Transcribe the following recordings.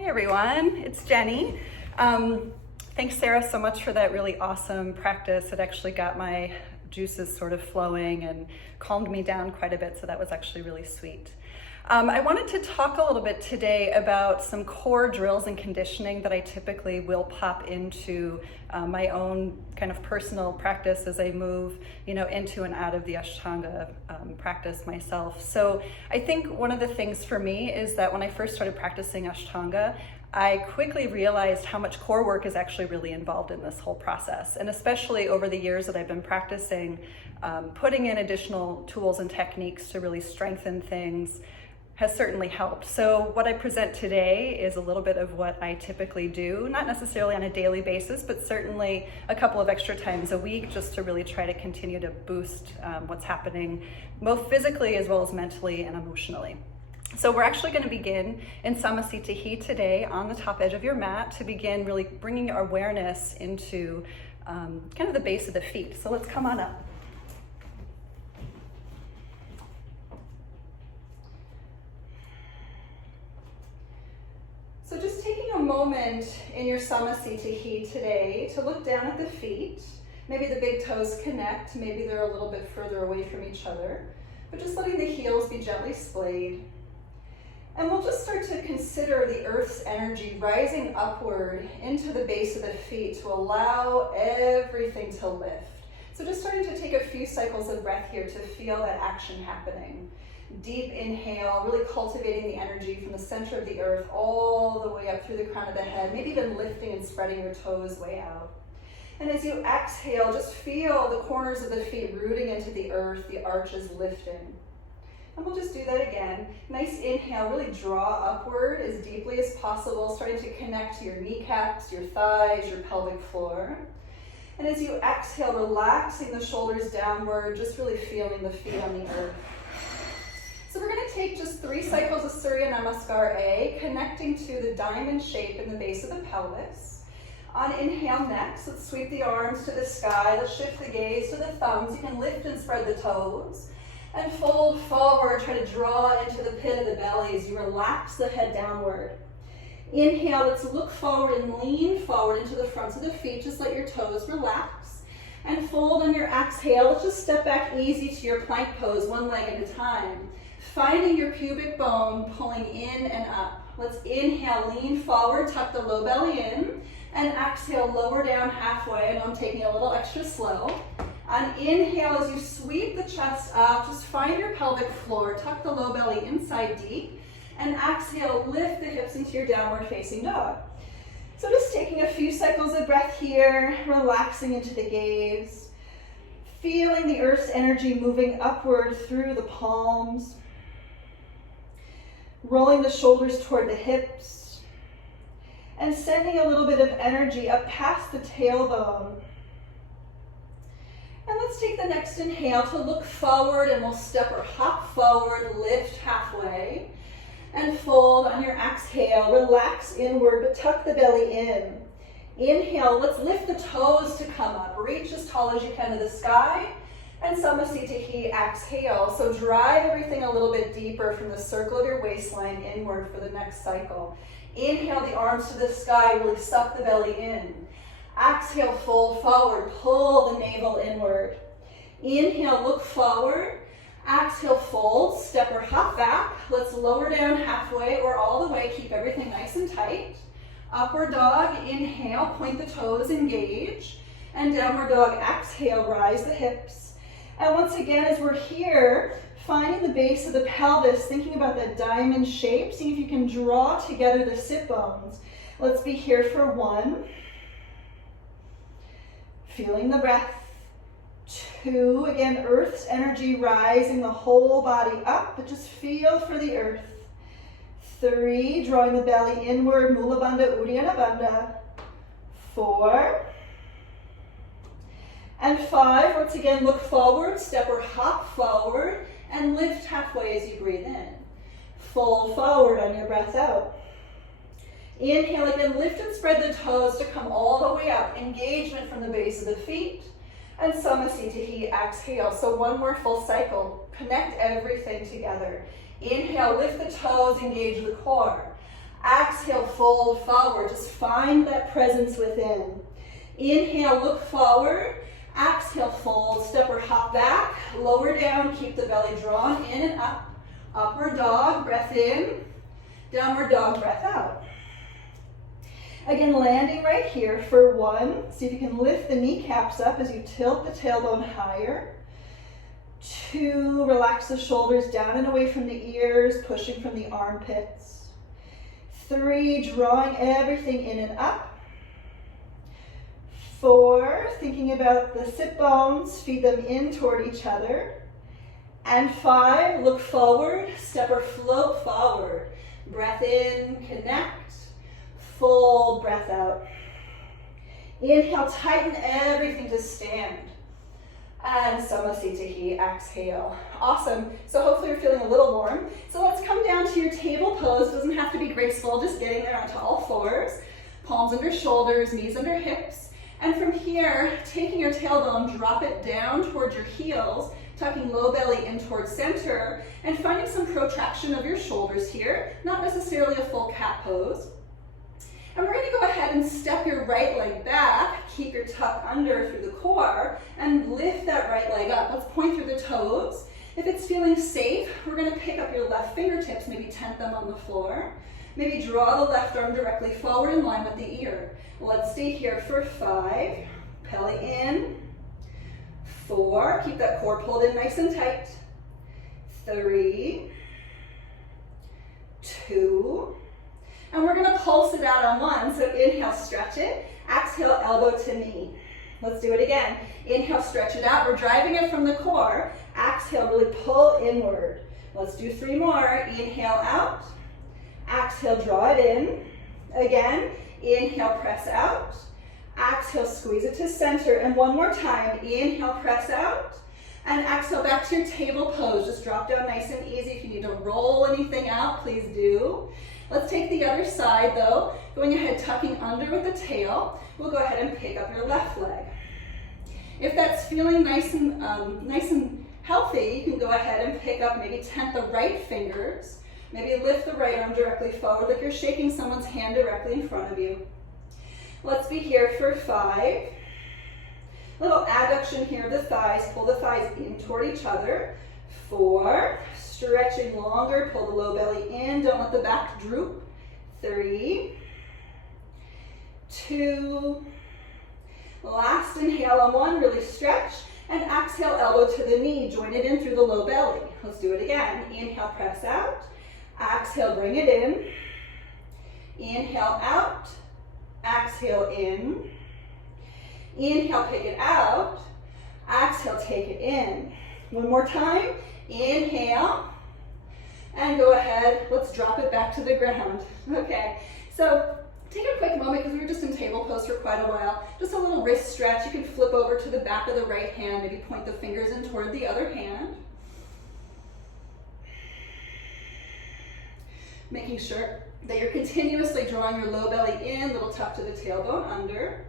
Hey everyone, it's Jenny. Thanks Sarah so much for that really awesome practice. It actually got my juices sort of flowing and calmed me down quite a bit, so that was actually really sweet. I wanted to talk a little bit today about some core drills and conditioning that I typically will pop into my own kind of personal practice as I move, into and out of the Ashtanga practice myself. So I think one of the things for me is that when I first started practicing Ashtanga, I quickly realized how much core work is actually really involved in this whole process. And especially over the years that I've been practicing, putting in additional tools and techniques to really strengthen things has certainly helped. So what I present today is a little bit of what I typically do, not necessarily on a daily basis, but certainly a couple of extra times a week, just to really try to continue to boost what's happening, both physically as well as mentally and emotionally. So we're actually going to begin in LSIT today on the top edge of your mat to begin really bringing our awareness into kind of the base of the feet. So let's come on up. So just taking a moment in your LSIT today to look down at the feet. Maybe the big toes connect, maybe they're a little bit further away from each other, but just letting the heels be gently splayed. And we'll just start to consider the earth's energy rising upward into the base of the feet to allow everything to lift. So just starting to take a few cycles of breath here to feel that action happening. Deep inhale, really cultivating the energy from the center of the earth all the way up through the crown of the head, maybe even lifting and spreading your toes way out. And as you exhale, just feel the corners of the feet rooting into the earth, the arches lifting. And we'll just do that again. Nice inhale, really draw upward as deeply as possible, starting to connect to your kneecaps, your thighs, your pelvic floor. And as you exhale, relaxing the shoulders downward, just really feeling the feet on the earth. So we're going to take just 3 cycles of Surya Namaskar A, connecting to the diamond shape in the base of the pelvis. On inhale next, let's sweep the arms to the sky. Let's shift the gaze to the thumbs. You can lift and spread the toes. And fold forward, try to draw into the pit of the belly as you relax the head downward. Inhale, let's look forward and lean forward into the fronts of the feet. Just let your toes relax. And fold on your exhale. Let's just step back easy to your plank pose, one leg at a time. Finding your pubic bone, pulling in and up. Let's inhale, lean forward, tuck the low belly in, and exhale, lower down halfway. I know I'm taking a little extra slow. On inhale, as you sweep the chest up, just find your pelvic floor, tuck the low belly inside deep, and exhale, lift the hips into your downward facing dog. So just taking a few cycles of breath here, relaxing into the gaze, feeling the earth's energy moving upward through the palms, rolling the shoulders toward the hips, and sending a little bit of energy up past the tailbone. And let's take the next inhale to look forward, and we'll step or hop forward, lift halfway, and fold on your exhale. Relax inward, but tuck the belly in. Inhale, let's lift the toes to come up. Reach as tall as you can to the sky. And LSIT exhale. So drive everything a little bit deeper from the circle of your waistline inward for the next cycle. Inhale the arms to the sky, really suck the belly in. Exhale, fold forward, pull the navel inward. Inhale, look forward. Exhale, fold, step or hop back. Let's lower down halfway or all the way, keep everything nice and tight. Upward dog, inhale, point the toes, engage. And downward dog, exhale, rise the hips. And once again, as we're here, finding the base of the pelvis, thinking about that diamond shape, see if you can draw together the sit bones. Let's be here for 1. Feeling the breath. 2, again, earth's energy rising the whole body up, but just feel for the earth. 3, drawing the belly inward, Mula Bandha, Uddiyana Bandha. 4. And 5, once again, look forward, step or hop forward, and lift halfway as you breathe in. Fold forward on your breath out. Inhale again, lift and spread the toes to come all the way up. Engagement from the base of the feet. And LSIT exhale. So 1 more full cycle. Connect everything together. Inhale, lift the toes, engage the core. Exhale, fold forward. Just find that presence within. Inhale, look forward. Exhale, fold, step or hop back. Lower down, keep the belly drawn in and up. Upward dog, breath in. Downward dog, breath out. Again, landing right here for 1. See if you can lift the kneecaps up as you tilt the tailbone higher. 2, relax the shoulders down and away from the ears, pushing from the armpits. 3, drawing everything in and up. 4, thinking about the sit bones, feed them in toward each other. And 5, look forward, step or float forward. Breath in, connect, fold, breath out. Inhale, tighten everything to stand. And Samasthiti, exhale. Awesome. So hopefully you're feeling a little warm. So let's come down to your table pose. It doesn't have to be graceful, just getting there onto all fours. Palms under shoulders, knees under hips. And from here, taking your tailbone, drop it down towards your heels, tucking low belly in towards center, and finding some protraction of your shoulders here, not necessarily a full cat pose. And we're going to go ahead and step your right leg back, keep your tuck under through the core, and lift that right leg up. Let's point through the toes. If it's feeling safe, we're going to pick up your left fingertips, maybe tent them on the floor. Maybe draw the left arm directly forward in line with the ear. Let's stay here for 5, belly in. 4, keep that core pulled in nice and tight. 3, 2, and we're gonna pulse it out on 1. So inhale, stretch it. Exhale, elbow to knee. Let's do it again. Inhale, stretch it out. We're driving it from the core. Exhale, really pull inward. Let's do 3 more. Inhale out. Exhale, draw it in. Again, inhale, press out. Exhale, squeeze it to center. And 1 more time. Inhale, press out. And exhale, back to your table pose. Just drop down nice and easy. If you need to roll anything out, please do. Let's take the other side though. Going ahead, tucking under with the tail. We'll go ahead and pick up your left leg. If that's feeling nice and healthy, you can go ahead and pick up, maybe tent the right fingers. Maybe lift the right arm directly forward like you're shaking someone's hand directly in front of you. Let's be here for 5. Little adduction here of the thighs. Pull the thighs in toward each other. 4, stretching longer. Pull the low belly in. Don't let the back droop. 3, 2, last inhale on 1. Really stretch. And exhale, elbow to the knee. Join it in through the low belly. Let's do it again. Inhale, press out. Exhale, bring it in. Inhale, out. Exhale, in. Inhale, pick it out. Exhale, take it in. 1 more time. Inhale. And go ahead. Let's drop it back to the ground. Okay. So take a quick moment because we were just in table pose for quite a while. Just a little wrist stretch. You can flip over to the back of the right hand. Maybe point the fingers in toward the other hand. Making sure that you're continuously drawing your low belly in, little tuck to the tailbone under.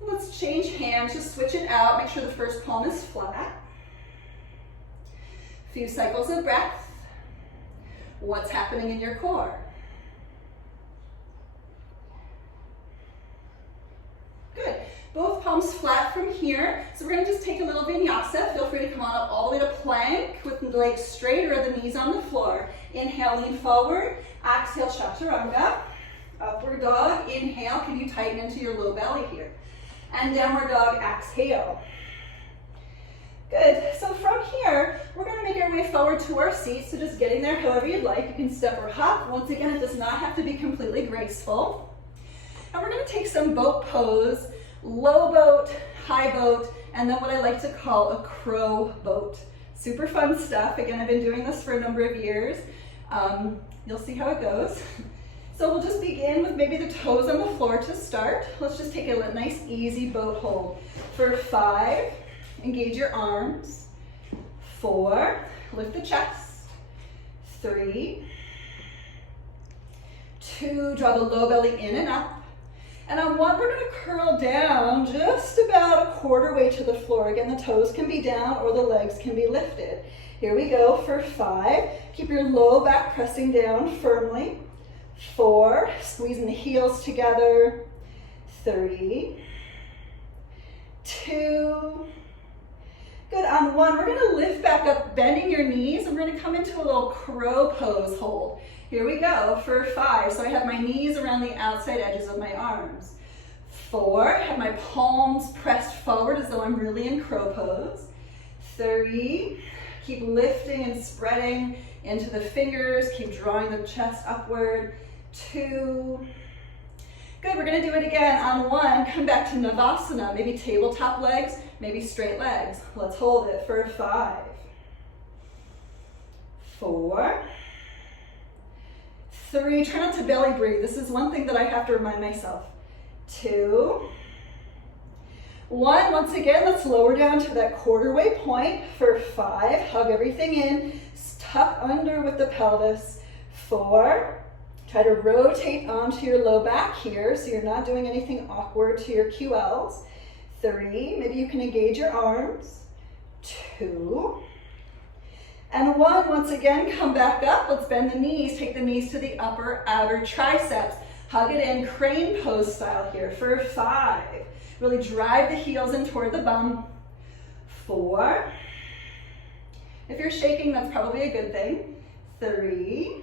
Let's change hands, just switch it out. Make sure the first palm is flat. A few cycles of breath. What's happening in your core? Good. Both palms flat from here. So we're going to just take a little vinyasa. Feel free to come on up all the way to plank with the legs straight or the knees on the floor. Inhale, lean forward. Exhale, chaturanga. Upward dog. Inhale. Can you tighten into your low belly here? And downward dog, exhale. Good. So from here, we're going to make our way forward to our seat. So just getting there however you'd like. You can step or hop. Once again, it does not have to be completely graceful. And we're going to take some boat pose, low boat, high boat, and then what I like to call a crow boat. Super fun stuff. Again, I've been doing this for a number of years. You'll see how it goes. So we'll just begin with maybe the toes on the floor to start. Let's just take a nice easy boat hold. For 5, engage your arms. 4, lift the chest. 3, 2, draw the low belly in and up. And on 1, we're going to curl down just about a quarter way to the floor. Again, the toes can be down or the legs can be lifted. Here we go for 5. Keep your low back pressing down firmly. 4, squeezing the heels together. 3, 2, good. On 1, we're gonna lift back up, bending your knees, and we're gonna come into a little crow pose hold. Here we go for 5. So I have my knees around the outside edges of my arms. 4, have my palms pressed forward as though I'm really in crow pose. 3, keep lifting and spreading into the fingers, keep drawing the chest upward. 2, good, we're gonna do it again. On 1, come back to Navasana, maybe tabletop legs, maybe straight legs. Let's hold it for 5, 4, 3, try not to belly breathe. This is one thing that I have to remind myself. 2, 1, once again, let's lower down to that quarter way point for 5, hug everything in, tuck under with the pelvis. 4, try to rotate onto your low back here so you're not doing anything awkward to your QLs. 3, maybe you can engage your arms. 2, and 1, once again, come back up. Let's bend the knees, take the knees to the upper outer triceps. Hug it in, crane pose style here for 5. Really drive the heels in toward the bum. 4, if you're shaking, that's probably a good thing. 3,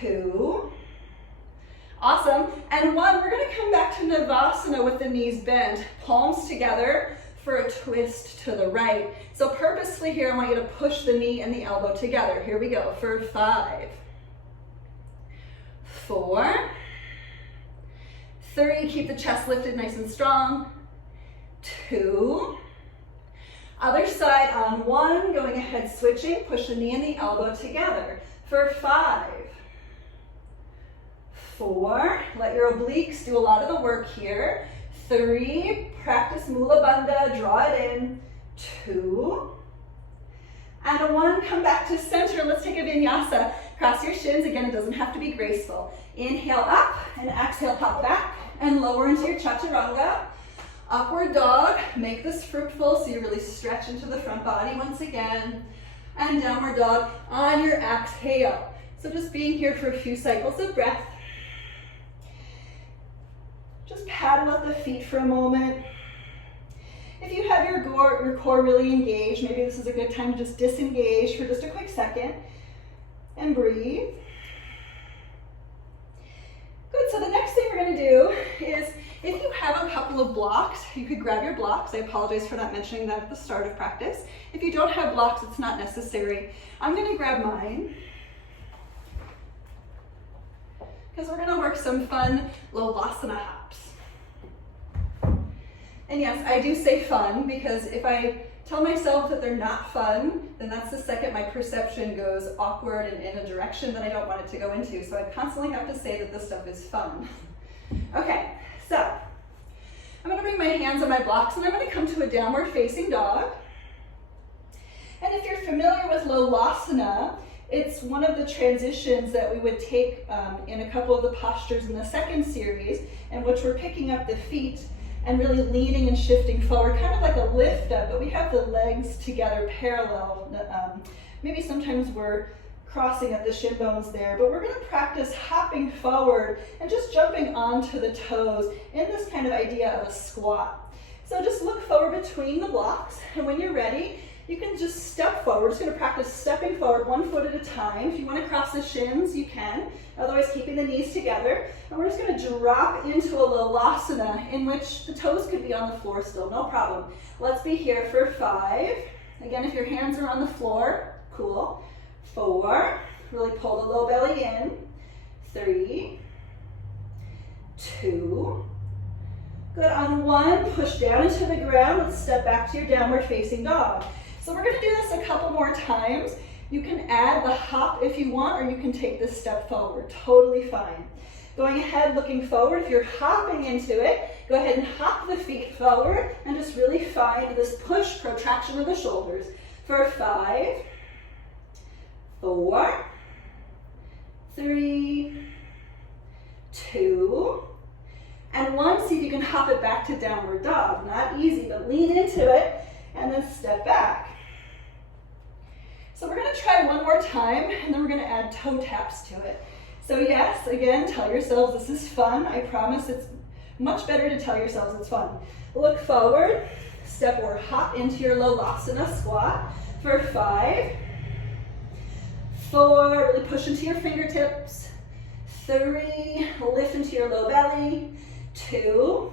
2, awesome. And 1, we're gonna come back to Navasana with the knees bent, palms together for a twist to the right. So purposefully here, I want you to push the knee and the elbow together. Here we go for 5, 4, 3, keep the chest lifted nice and strong. 2, other side on 1, going ahead, switching, push the knee and the elbow together for 5, 4, let your obliques do a lot of the work here. 3, practice Mula Bandha, draw it in. 2, and 1, come back to center. Let's take a vinyasa. Cross your shins. Again, it doesn't have to be graceful. Inhale up and exhale, pop back and lower into your chaturanga. Upward dog, make this fruitful so you really stretch into the front body once again. And downward dog on your exhale. So just being here for a few cycles of breath. Just paddle at the feet for a moment. If you have your core really engaged, maybe this is a good time to just disengage for just a quick second and breathe. Good, so the next thing we're gonna do is, if you have a couple of blocks, you could grab your blocks. I apologize for not mentioning that at the start of practice. If you don't have blocks, it's not necessary. I'm gonna grab mine, because we're gonna work some fun Lolasana hops. And yes, I do say fun, because if I tell myself that they're not fun, then that's the second my perception goes awkward and in a direction that I don't want it to go into. So I constantly have to say that this stuff is fun. Okay, so I'm gonna bring my hands on my blocks and I'm gonna come to a downward facing dog. And if you're familiar with Lolasana, it's one of the transitions that we would take in a couple of the postures in the second series, in which we're picking up the feet and really leaning and shifting forward, kind of like a lift up, but we have the legs together parallel. Maybe sometimes we're crossing at the shin bones there, but we're gonna practice hopping forward and just jumping onto the toes in this kind of idea of a squat. So just look forward between the blocks, and when you're ready, you can just step forward. We're just gonna practice stepping forward 1 foot at a time. If you wanna cross the shins, you can. Otherwise, keeping the knees together. And we're just gonna drop into a Lolasana, in which the toes could be on the floor still, no problem. Let's be here for 5. Again, if your hands are on the floor, cool. 4, really pull the low belly in. 3, 2, good. On 1, push down into the ground. Let's step back to your downward facing dog. So we're gonna do this a couple more times. You can add the hop if you want, or you can take this step forward, totally fine. Going ahead, looking forward, if you're hopping into it, go ahead and hop the feet forward and just really find this push, protraction of the shoulders. For 5, 4, 3, 2, and 1. See if you can hop it back to downward dog. Not easy, but lean into it and then step back. more time, and then we're gonna add toe taps to it. So yes, again, tell yourselves this is fun. I promise it's much better to tell yourselves it's fun. Look forward, step or hop into your Lolasana squat for 5, 4, really push into your fingertips, 3, lift into your low belly, 2.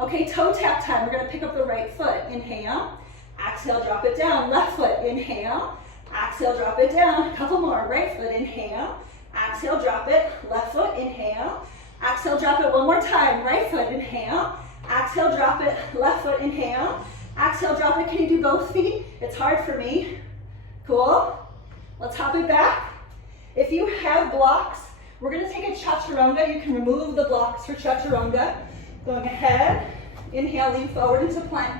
Okay, toe tap time. We're gonna pick up the right foot. Inhale, exhale, drop it down. Left foot, inhale, exhale, drop it down. A couple more. Right foot, inhale, exhale, drop it. Left foot, inhale, exhale, drop it. One more time. Right foot, inhale, exhale, drop it. Left foot, inhale, exhale, drop it. Can you do both feet? It's hard for me. Cool. Let's hop it back. If you have blocks, we're gonna take a chaturanga. You can remove the blocks for chaturanga. Going ahead, inhale, lean forward into plank.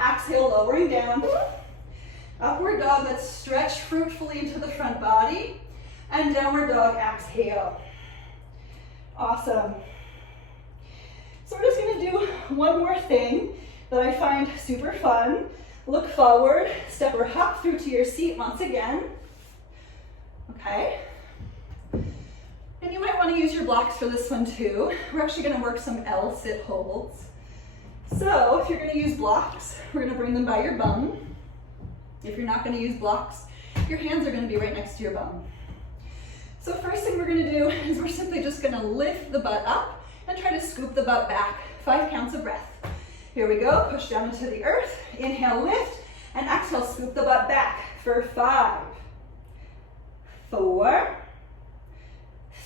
Exhale, lowering down. Upward dog, let's stretch fruitfully into the front body. And downward dog, exhale. Awesome. So we're just gonna do one more thing that I find super fun. Look forward, step or hop through to your seat once again. Okay. And you might want to use your blocks for this one too. We're actually going to work some LSIT holds. So if you're going to use blocks, we're going to bring them by your bum. If you're not going to use blocks, your hands are going to be right next to your bum. So first thing we're going to do is we're simply just going to lift the butt up and try to scoop the butt back. 5 counts of breath. Here we go. Push down into the earth. Inhale, lift, and exhale, scoop the butt back for 5, 4,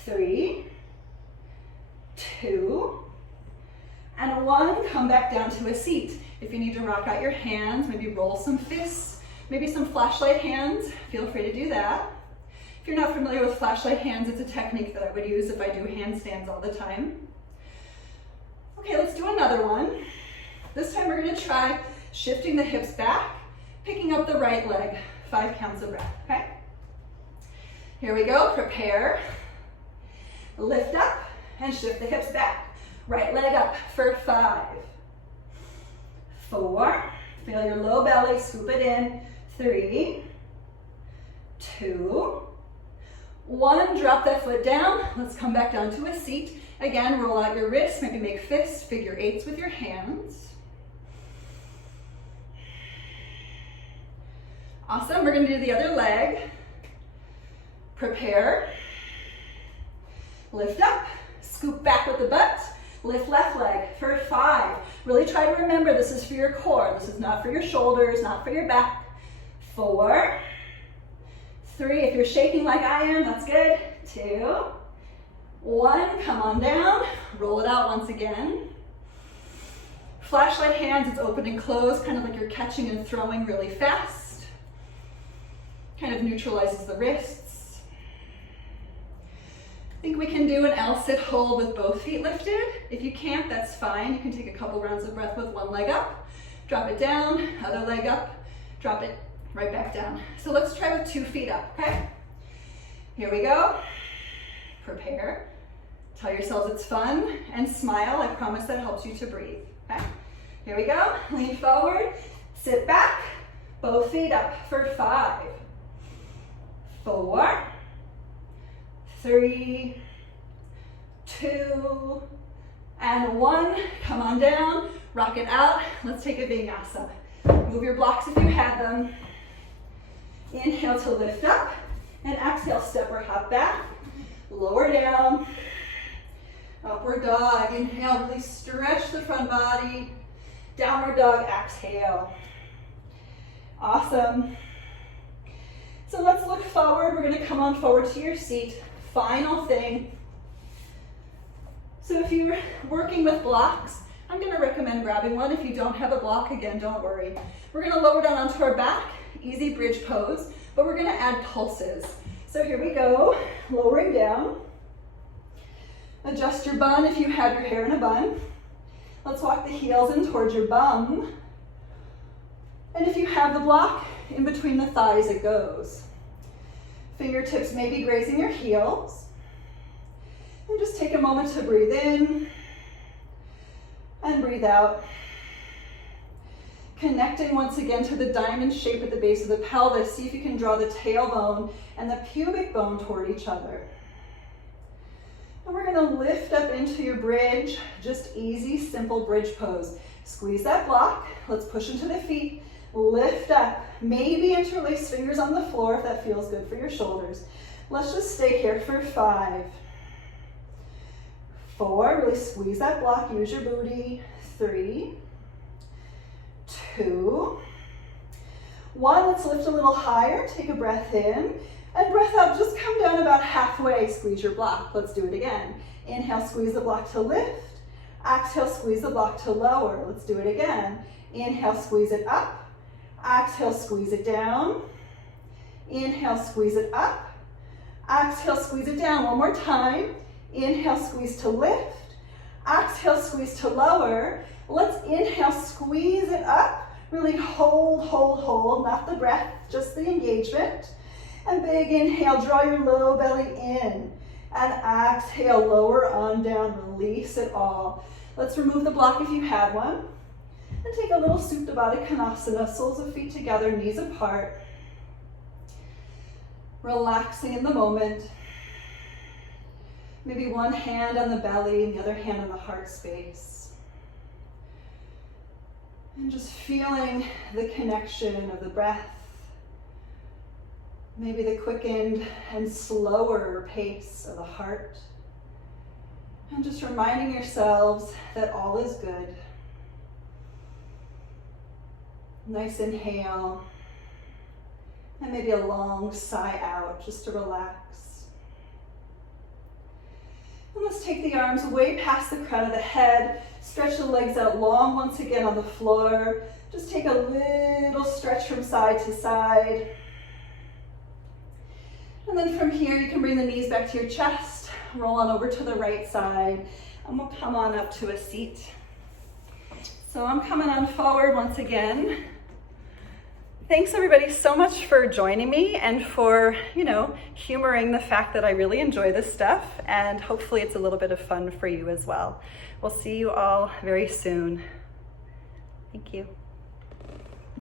3, 2, and 1. Come back down to a seat. If you need to rock out your hands, maybe roll some fists, maybe some flashlight hands, feel free to do that. If you're not familiar with flashlight hands, it's a technique that I would use if I do handstands all the time. Okay, let's do another one. This time we're going to try shifting the hips back, picking up the right leg. 5 counts of breath, okay? Here we go. Prepare. Lift up and shift the hips back. Right leg up for 5, 4, feel your low belly, scoop it in. 3, 2, 1, drop that foot down. Let's come back down to a seat. Again, roll out your wrists, maybe make fists, figure 8s with your hands. Awesome, we're gonna do the other leg. Prepare. Lift up, scoop back with the butt, lift left leg for 5. Really try to remember this is for your core. This is not for your shoulders, not for your back. 4, 3, if you're shaking like I am, that's good. 2, 1, come on down, roll it out once again. Flashlight hands, it's open and close, kind of like you're catching and throwing really fast. Kind of neutralizes the wrists. I think we can do an LSIT hold with both feet lifted. If you can't, that's fine. You can take a couple rounds of breath with one leg up, drop it down, other leg up, drop it right back down. So let's try with 2 feet up, okay? Here we go. Prepare. Tell yourselves it's fun and smile. I promise that helps you to breathe, okay? Here we go. Lean forward, sit back, both feet up for 5, 4, 3, 2, and 1. Come on down, rock it out. Let's take a vinyasa. Move your blocks if you have them. Inhale to lift up, and exhale, step or hop back. Lower down. Upward dog. Inhale, really stretch the front body. Downward dog, exhale. Awesome. So let's look forward. We're going to come on forward to your seat. Final thing. So if you're working with blocks, I'm going to recommend grabbing one. If you don't have a block, again, don't worry. We're going to lower down onto our back, easy bridge pose, but we're going to add pulses. So here we go, lowering down. Adjust your bun if you have your hair in a bun. Let's walk the heels in towards your bum. And if you have the block, in between the thighs it goes. Fingertips may be grazing your heels. And just take a moment to breathe in and breathe out. Connecting once again to the diamond shape at the base of the pelvis. See if you can draw the tailbone and the pubic bone toward each other. And we're gonna lift up into your bridge, just easy, simple bridge pose. Squeeze that block. Let's push into the feet. Lift up. Maybe interlace fingers on the floor if that feels good for your shoulders. Let's just stay here for 5, 4, really squeeze that block, use your booty. 3, 2, 1. Let's lift a little higher. Take a breath in and breath out. Just come down about halfway. Squeeze your block. Let's do it again. Inhale, squeeze the block to lift. Exhale, squeeze the block to lower. Let's do it again. Inhale, squeeze it up. Exhale, squeeze it down. Inhale, squeeze it up. Exhale, squeeze it down. One more time. Inhale, squeeze to lift. Exhale, squeeze to lower. Let's inhale, squeeze it up. Really hold, hold, hold. Not the breath, just the engagement. And big inhale, draw your low belly in. And exhale, lower on down, release it all. Let's remove the block if you had one. And take a little Supta Baddha Konasana, soles of feet together, knees apart. Relaxing in the moment. Maybe one hand on the belly and the other hand on the heart space. And just feeling the connection of the breath. Maybe the quickened and slower pace of the heart. And just reminding yourselves that all is good. Nice inhale. And maybe a long sigh out just to relax. And let's take the arms way past the crown of the head. Stretch the legs out long once again on the floor. Just take a little stretch from side to side. And then from here, you can bring the knees back to your chest. Roll on over to the right side. And we'll come on up to a seat. So I'm coming on forward once again. Thanks everybody so much for joining me and for, humoring the fact that I really enjoy this stuff, and hopefully it's a little bit of fun for you as well. We'll see you all very soon. Thank you.